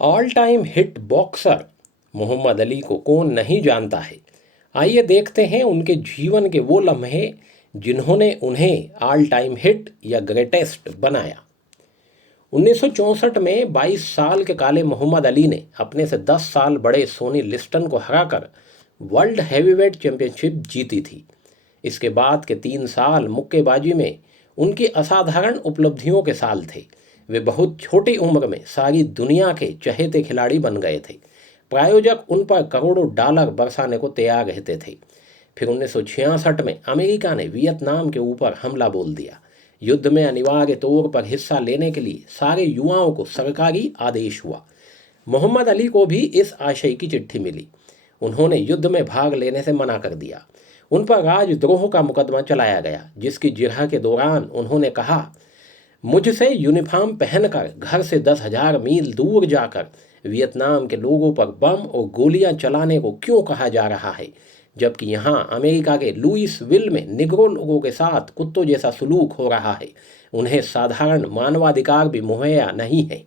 All time hit boxer Muhammad Ali को कौन नहीं जानता है। आइए देखते हैं उनके जीवन के वो लम्हे जिन्होंने उन्हें ऑल टाइम हिट या ग्रेटेस्ट बनाया। 1964 में 22 साल के काले मोहम्मद अली ने अपने से 10 साल बड़े सोनी लिस्टन को हराकर वर्ल्ड हैवीवेट चैंपियनशिप जीती थी। इसके बाद के 3 साल मुक्केबाजी में उनकी असाधारण उपलब्धियों के साल थे। वे बहुत छोटी उम्र में सारी दुनिया के चहेते खिलाड़ी बन गए थे। प्रायोजक उन पर करोड़ों डॉलर बरसाने को तैयार रहते थे। फिर 1966 में अमेरिका ने वियतनाम के ऊपर हमला बोल दिया। युद्ध में अनिवार्य तौर पर हिस्सा लेने के लिए सारे युवाओं को सरकारी आदेश हुआ। मोहम्मद अली को भी इस आशय की चिट्ठी मिली। उन्होंने युद्ध में भाग लेने से मना कर दिया। उन पर राजद्रोह का मुकदमा चलाया गया, जिसकी जिरह के दौरान उन्होंने कहा, मुझसे यूनिफॉर्म पहनकर घर से 10,000 मील दूर जाकर वियतनाम के लोगों पर बम और गोलियां चलाने को क्यों कहा जा रहा है, जबकि यहाँ अमेरिका के लुइसविल में निग्रो लोगों के साथ कुत्तों जैसा सलूक हो रहा है। उन्हें साधारण मानवाधिकार भी मुहैया नहीं है।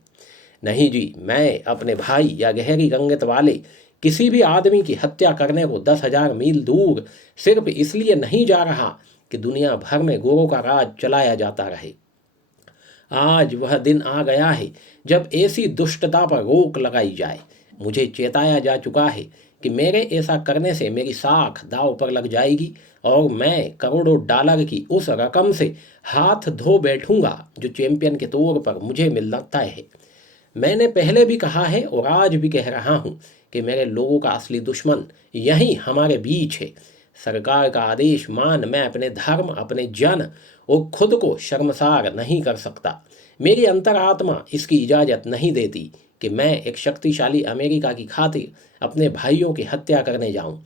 नहीं जी, मैं अपने भाई या गहरी रंगत वाले किसी भी आदमी की हत्या करने को 10,000 मील दूर सिर्फ इसलिए नहीं जा रहा कि दुनिया भर में गोरों का राज चलाया जाता रहे। आज वह दिन आ गया है जब ऐसी दुष्टता पर रोक लगाई जाए। मुझे चेताया जा चुका है कि मेरे ऐसा करने से मेरी साख दांव पर लग जाएगी और मैं करोड़ों डॉलर की उस रकम से हाथ धो बैठूंगा जो चैंपियन के तौर पर मुझे मिलना तय है। मैंने पहले भी कहा है और आज भी कह रहा हूँ कि मेरे लोगों का असली दुश्मन यहीं हमारे बीच है। सरकार का आदेश मान मैं अपने धर्म, अपने जन और खुद को शर्मसार नहीं कर सकता। मेरी अंतरात्मा इसकी इजाज़त नहीं देती कि मैं एक शक्तिशाली अमेरिका की खातिर अपने भाइयों की हत्या करने जाऊं।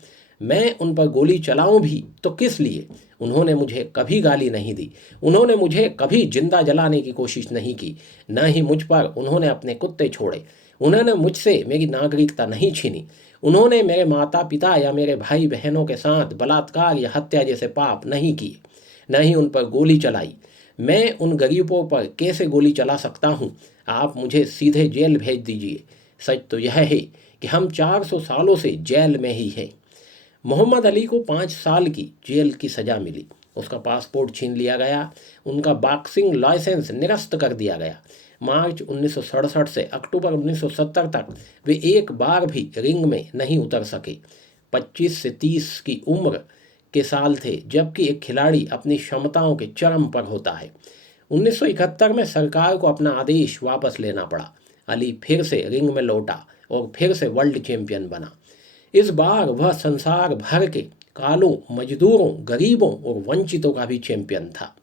मैं उन पर गोली चलाऊं भी तो किस लिए? उन्होंने मुझे कभी गाली नहीं दी। उन्होंने मुझे कभी जिंदा जलाने की कोशिश नहीं की। न ही मुझ पर उन्होंने अपने कुत्ते छोड़े। उन्होंने मुझसे मेरी नागरिकता नहीं छीनी। उन्होंने मेरे माता पिता या मेरे भाई बहनों के साथ बलात्कार या हत्या जैसे पाप नहीं किए, न ही उन पर गोली चलाई। मैं उन गरीबों पर कैसे गोली चला सकता हूँ? आप मुझे सीधे जेल भेज दीजिए। सच तो यह है कि हम 400 सालों से जेल में ही हैं। मोहम्मद अली को 5 साल की जेल की सज़ा मिली। उसका पासपोर्ट छीन लिया गया। उनका बॉक्सिंग लाइसेंस निरस्त कर दिया गया। मार्च 1967 से अक्टूबर 1970 तक वे एक बार भी रिंग में नहीं उतर सके। 25 से 30 की उम्र के साल थे, जबकि एक खिलाड़ी अपनी क्षमताओं के चरम पर होता है। 1971 में सरकार को अपना आदेश वापस लेना पड़ा। अली फिर से रिंग में लौटा और फिर से वर्ल्ड चैंपियन बना। इस बार वह संसार भर के कालों, मजदूरों, गरीबों और वंचितों का भी चैंपियन था।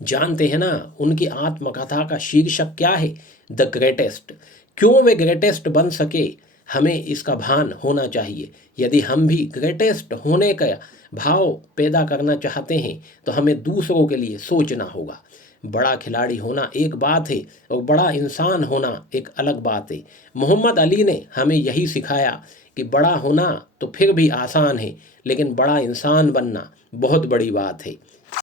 जानते हैं ना उनकी आत्मकथा का शीर्षक क्या है? The greatest. क्यों वे ग्रेटेस्ट बन सके, हमें इसका भान होना चाहिए। यदि हम भी ग्रेटेस्ट होने का भाव पैदा करना चाहते हैं तो हमें दूसरों के लिए सोचना होगा। बड़ा खिलाड़ी होना एक बात है और बड़ा इंसान होना एक अलग बात है। मोहम्मद अली ने हमें यही सिखाया कि बड़ा होना तो फिर भी आसान है, लेकिन बड़ा इंसान बनना बहुत बड़ी बात है।